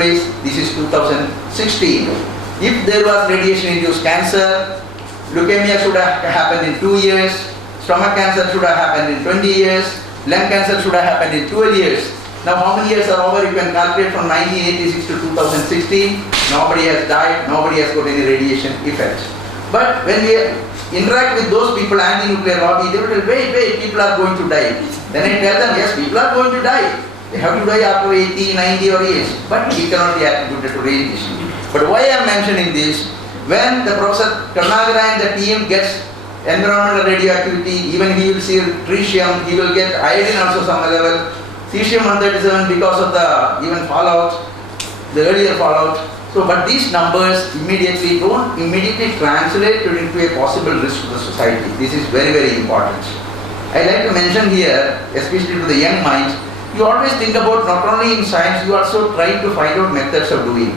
place. This is 2016. If there was radiation-induced cancer, leukemia should have happened in 2 years, stomach cancer should have happened in 20 years, lung cancer should have happened in 12 years. Now how many years are over? You can calculate from 1986 to 2016. Nobody has died, nobody has got any radiation effect. But when we interact with those people, anti-nuclear lobby, they will tell, wait, people are going to die. Then I tell them, yes, people are going to die. They have to die after 80, 90 or age. But we cannot be attributed to radiation. But why I am mentioning this, when the Professor Karnagara and the team gets environmental radioactivity, even he will see tritium, he will get iodine also some level, cesium-137 because of the even fallout, the earlier fallout. So, but these numbers don't immediately translate into a possible risk to the society. This is very, very important. I like to mention here, especially to the young minds, you always think about not only in science, you also try to find out methods of doing.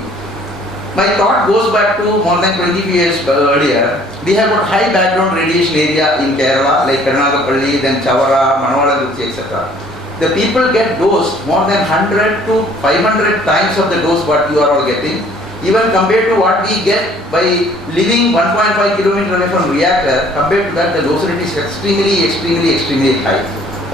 My thought goes back to more than 20 years earlier. We have got high background radiation area in Kerala, like Karnagapalli, then Chavara, Manavalaguchi, etc. The people get dosed more than 100 to 500 times of the dose what you are all getting. Even compared to what we get by living 1.5 kilometer away from reactor, compared to that the dose rate is extremely high.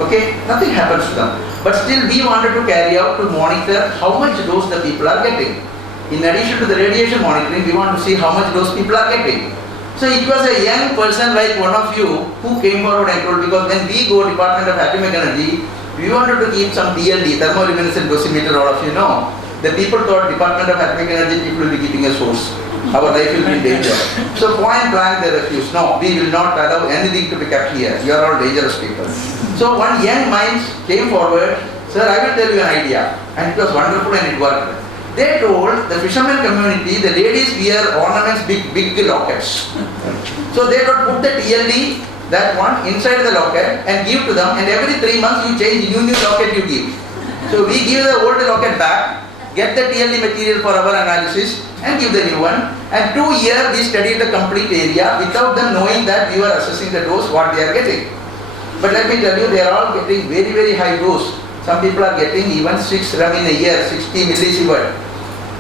Okay, nothing happens to them. But still we wanted to carry out to monitor how much dose the people are getting. In addition to the radiation monitoring, we want to see how much dose people are getting. So it was a young person like one of you who came forward and told, because when we go Department of Atomic Energy, we wanted to keep some TLD, thermoluminescent dosimeter, all of you know. The people thought Department of Atomic Energy people will be keeping a source. Our life will be in danger. So point blank they refused. No, we will not allow anything to be kept here. You are all dangerous people. So one young mind came forward, sir, I will tell you an idea. And it was wonderful and it worked. They told the fishermen community, the ladies wear ornaments, big lockets. So they would put the TLD, that one, inside the locket and give to them, and every 3 months you change new locket you give. So we give the old locket back, get the TLD material for our analysis and give the new one. And 2 years we studied the complete area without them knowing that we were assessing the dose what they are getting. But let me tell you, they are all getting very high dose. Some people are getting even 6 rem in a year, 60 millisievert.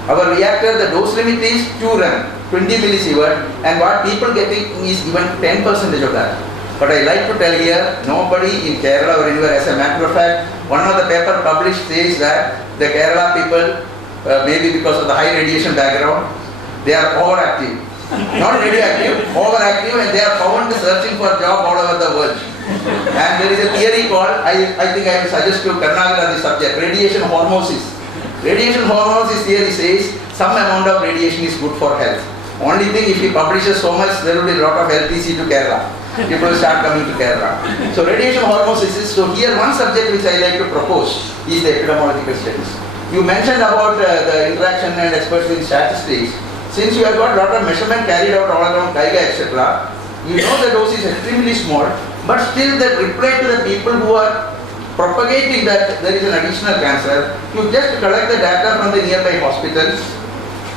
Our reactor, the dose limit is 2 rem, 20 millisievert, and what people getting is even 10% of that. But I like to tell here, nobody in Kerala or anywhere, as a matter of fact, one of the paper published says that the Kerala people, maybe because of the high radiation background, they are overactive. Not radioactive, overactive, and they are found searching for job all over the world. And there is a theory called, I think I will suggest to Karnagara this subject, radiation hormosis. Radiation hormosis theory says some amount of radiation is good for health. Only thing, if he publishes so much, there will be a lot of LTC to Kerala. People will start coming to Kerala. So radiation hormosis is, so here one subject which I like to propose is the epidemiological studies. You mentioned about the interaction and especially in statistics. Since you have got a lot of measurement carried out all around Kaiga, etc., you know the dose is extremely small, but still the reply to the people who are propagating that there is an additional cancer, you just collect the data from the nearby hospitals.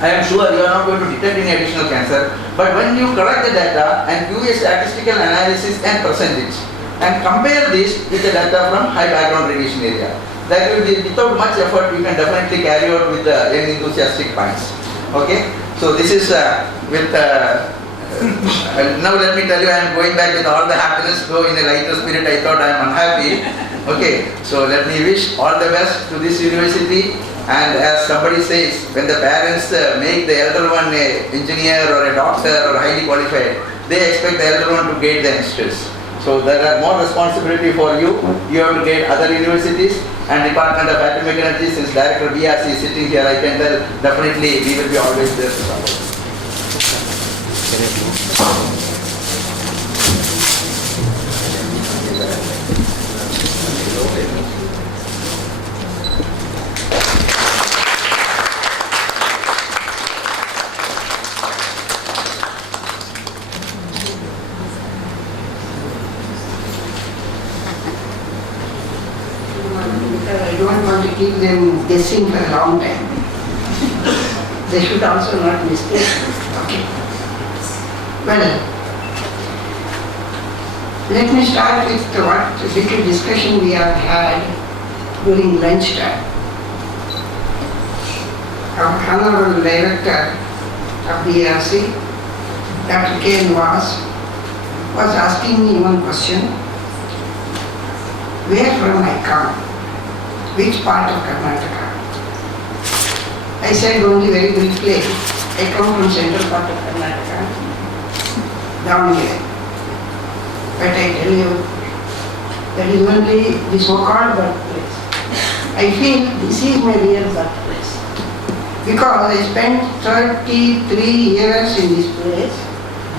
I am sure you are not going to detect any additional cancer, but when you collect the data and do a statistical analysis and percentage and compare this with the data from high background radiation area, that will be without much effort you can definitely carry out with young enthusiastic minds. Okay, so this is now let me tell you, I am going back with all the happiness, though in a lighter spirit I thought I am unhappy. Okay, so let me wish all the best to this university. And as somebody says, when the parents make the elder one an engineer or a doctor or highly qualified, they expect the elder one to guide the youngsters. So there are more responsibility for you. You have to guide other universities and Department of Atomic Energy. Since Director BRC is sitting here, I can tell definitely we will be always there to support. I don't want to keep them guessing for a long time. They should also not mistake. Okay. Well, let me start with what little discussion we have had during lunchtime. Honorable Director of the ERC, Dr. K. Nivas, was asking me one question. Where from I come? Which part of Karnataka? I said only very briefly, I come from central part of Karnataka, down here. But I tell you, that is only the so-called birthplace. I feel this is my real birthplace. Because I spent 33 years in this place,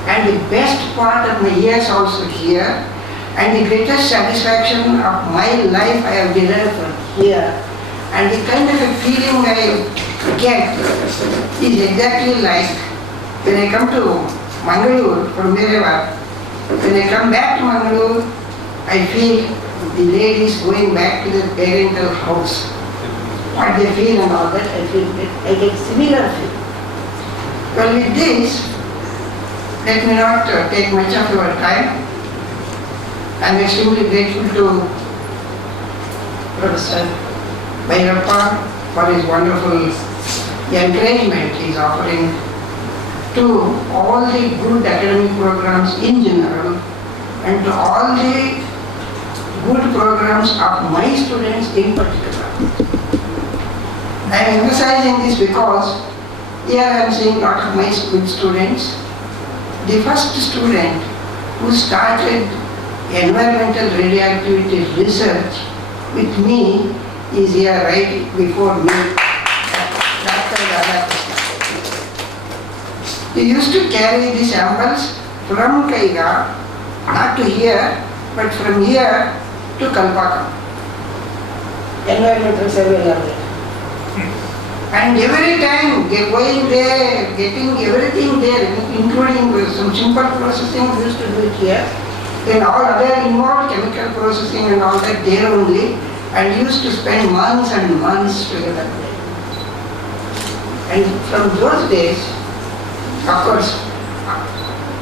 and the best part of my years also here, and the greatest satisfaction of my life I have derived from here. And the kind of a feeling I get is exactly like when I come to Mangalore from wherever. When I come back to Mangalore, I feel the ladies going back to their parental house. What they feel and all that, I get similar feel. Well, with this, let me not take much of your time. I am extremely grateful to Professor Bhairappa for his wonderful encouragement he is offering to all the good academic programs in general and to all the good programs of my students in particular. I am emphasizing this because here I am seeing a lot of my good students. The first student who started environmental radioactivity research with me is here right before me, Dr. Radhakrishnan. He used to carry the samples from Kaiga, not to here, but from here to Kalpakam. Environmental survey laboratory. And every time they going there, getting everything there, including some simple processing, we used to do it here. Then all other involved chemical processing and all that there only, and used to spend months and months together there. And from those days, of course,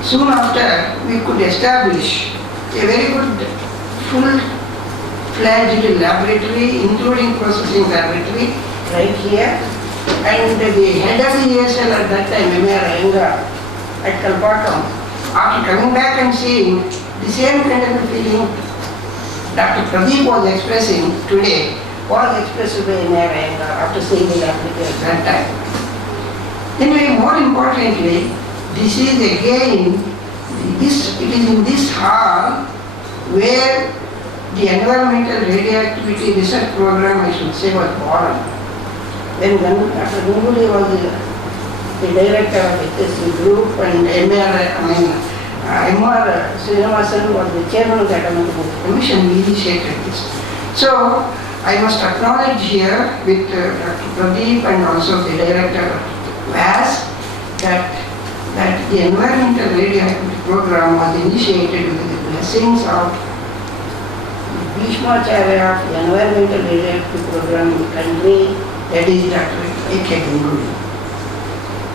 soon after we could establish a very good full-fledged laboratory, including processing laboratory, right here. And the head of the ESL at that time, M.R. Iyengar, at Kalpakam, after coming back and seeing the same kind of a feeling Dr. Pradeep was expressing today, was expressed by M.R. Iyengar after seeing the laboratory at that time. Anyway, more importantly, this is again, it is in this hall where the environmental radioactivity research program, I should say, was born. Then Dr. Ganguli was the director of HSC group, and M.R. Srinivasan was the chairman of the Academic Commission. We initiated this. So I must acknowledge here with Dr. Pradeep and also the director VAS that the environmental radioactivity program was initiated with the blessings of the Bhishmacharya of the environmental radioactivity program in the country, that is Dr. A.K. Ganguli.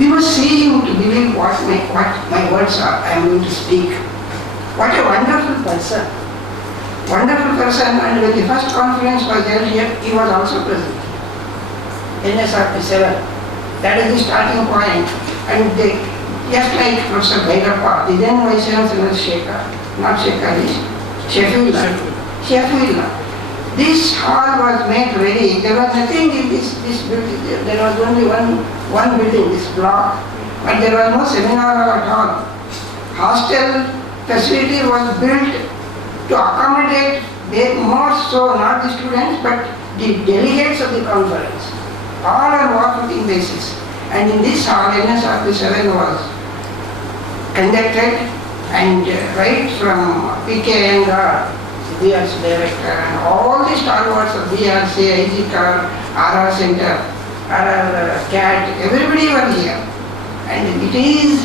We must see him to believe what my words are I am going to speak. What a wonderful person. Wonderful person, and when the first conference was held here, he was also present. NSRP 7. That is the starting point. And just like Professor Bhairappa, the then Vice Chancellor Sheffield. This hall was made ready. There was nothing in this building. There was only one building, this block, but there was no seminar hall at all. Hostel facility was built to accommodate more so not the students but the delegates of the conference, all on walk-in basis. And in this hall, NSRP 7 was conducted, and right from P.K. Iyengar, BRC director, and all the stalwarts of BRC, IG CARER, RR Center, RR CAT, everybody was here. And it is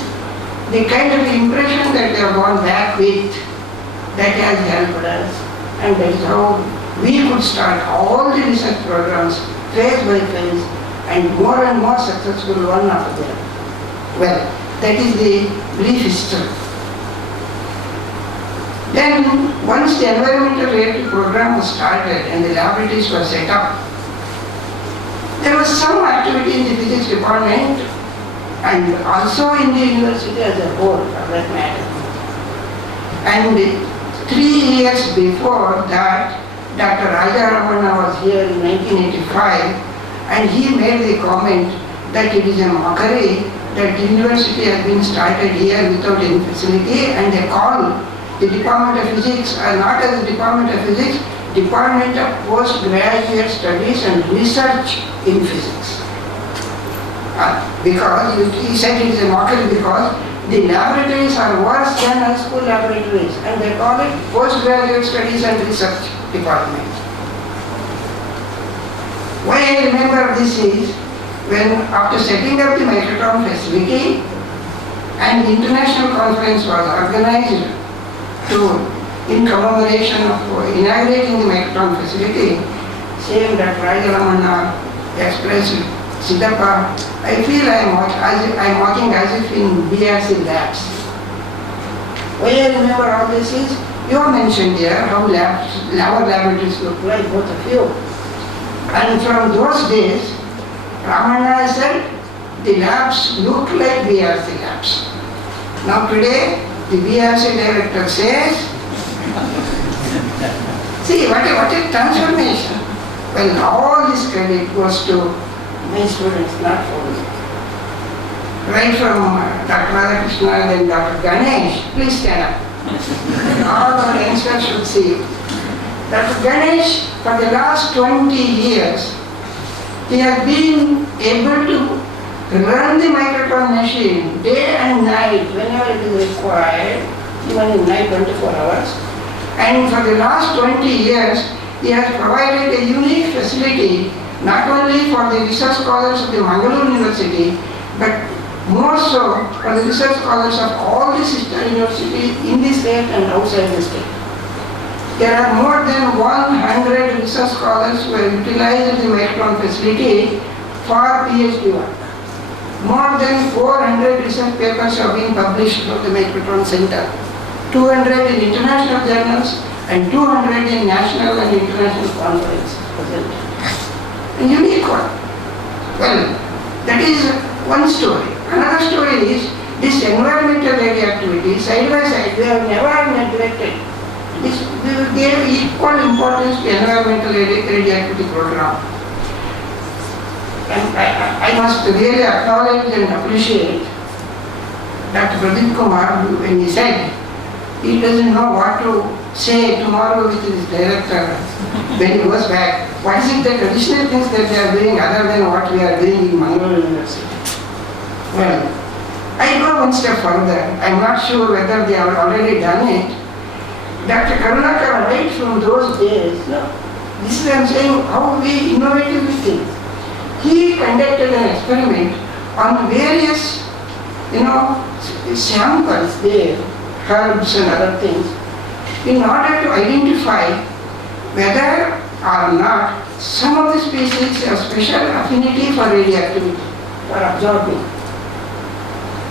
the kind of impression that they have gone back with that has helped us, and that is how we could start all the research programs phase by phase and more successful one after the other. Well, that is the brief history. Then, once the environmental radioactivity program was started and the laboratories were set up, There was some activity in the physics department and also in the university as a whole, for that matter. And 3 years before that, Dr. Rajaramana was here in 1985, and he made the comment that it is a mockery that the university has been started here without any facility, and they call the Department of Physics, not as the Department of Physics, Department of Postgraduate Studies and Research in Physics. Because he said it is a mockery because the laboratories are worse than high school laboratories, and they call it Postgraduate Studies and Research Department. Why I remember this is when after setting up the microtron facility and the international conference was organized in commemoration of inaugurating the microtron facility, same that Rajaramana expressed, Siddhappa, I feel I am working as if in BRC labs. Why I remember all this is, you have mentioned here how our laboratories look like, both of you. And from those days, Ramana said, the labs look like BRC labs. Now today, the BRC director says, see what a transformation. Well, all this credit goes to my students, not for me. Right from Dr. Radhakrishna and Dr. Ganesh, please stand up. All our youngsters should see you. Dr. Ganesh, for the last 20 years, he has been able to run the microtron machine day and night whenever it is required, even in night 24 hours. And for the last 20 years, he has provided a unique facility not only for the research scholars of the Mangalore University, but more so for the research scholars of all the sister universities in the state and outside the state. There are more than 100 research scholars who have utilized the microtron facility for PhD work. More than 400 research papers have been published from the Microtron Center. 200 in international journals and 200 in national and international conferences presented. A unique one. Well, that is one story. Another story is this environmental radioactivity, side by side, we have never neglected. We gave equal importance to environmental radioactivity program. And I must really acknowledge and appreciate Dr. Pradeep Kumar when he said he doesn't know what to say tomorrow with his director when he was back. What is it that additional things that they are doing other than what we are doing in Mangalore University? Well, I go one step further. I'm not sure whether they have already done it. Dr. Karunakar, right from those days, this is I'm saying how we innovative we think. He conducted an experiment on various, samples there, herbs and other things, in order to identify whether or not some of the species have special affinity for radioactivity, for absorbing.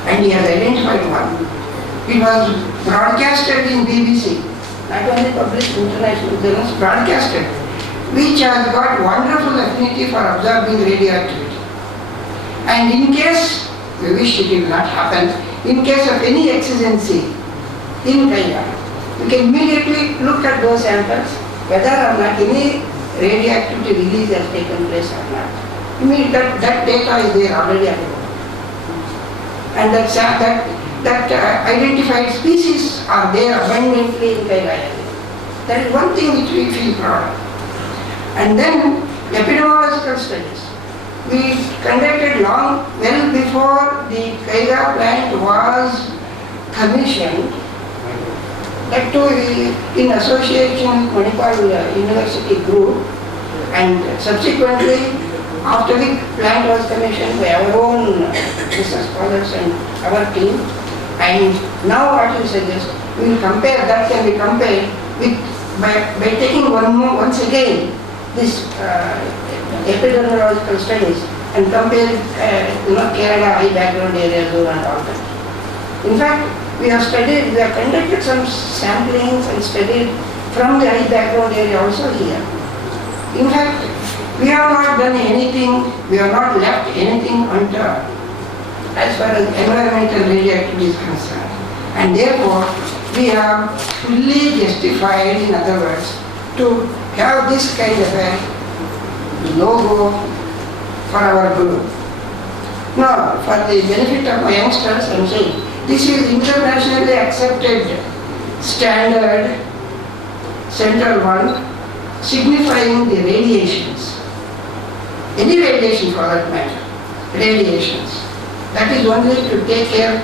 And he has identified one. It was broadcasted in BBC, not only published in international journals, broadcasted, which has got wonderful affinity for absorbing radioactivity. And in case, we wish it will not happen, in case of any exigency in Kenya, we can immediately look at those samples, whether or not any radioactivity release has taken place or not. That data is there already available. And that identified species are there abundantly in Kenya. That is one thing which we feel proud of. And then epidemiological studies. We conducted well before the Kaiga plant was commissioned, that too in association with Manipal University Group, and subsequently after the plant was commissioned by our own research scholars and our team. And now what you suggest, we will compare, that can be compared with by taking once again this epidemiological studies and compare Kerala high background areas and all that. In fact, we have conducted some samplings and studied from the high background area also here. In fact, We have not done anything, we have not left anything undone as far as environmental radioactivity is concerned. And therefore, we have fully justified, in other words, to have this kind of a logo for our group. Now, for the benefit of my youngsters, I am saying, this is internationally accepted standard, central one, signifying the radiations. Any radiation for that matter, radiations. That is one way to take care.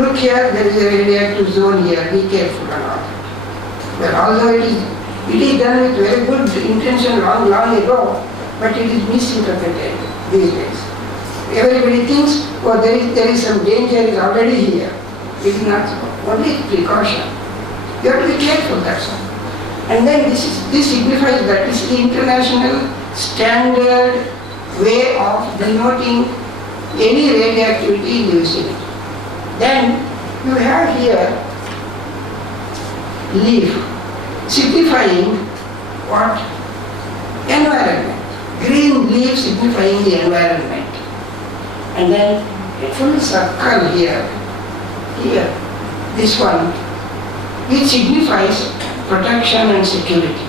Look here, there is a radioactive zone here, be careful and all that. Well, although it is done with very good intention long ago, but it is misinterpreted these days. Everybody thinks, oh, there is some danger is already here. It is not so. Only precaution. You have to be careful, that's all. And then this signifies that this is the international standard way of denoting any radioactivity in the vicinity. Then you have here leaf signifying what? Environment. Green leaf signifying the environment. And then a full circle here, this one, which signifies protection and security.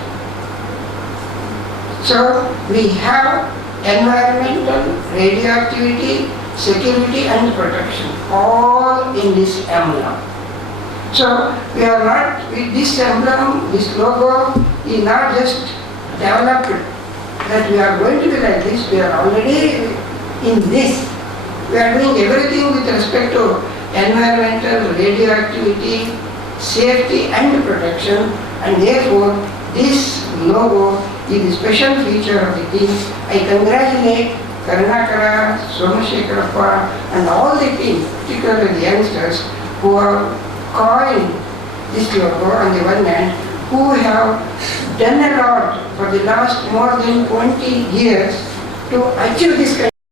So we have environmental, radioactivity, security and protection, all in this emblem. So we are not, with this emblem, this logo is not just developed that we are going to be like this, we are already in this. We are doing everything with respect to environmental, radioactivity, safety and protection, and therefore this logo is a special feature of the team. I congratulate Karnakara, Somashekarappa and all the team, particularly the youngsters who have coined this logo on the one hand, who have done a lot for the last more than 20 years to achieve this kind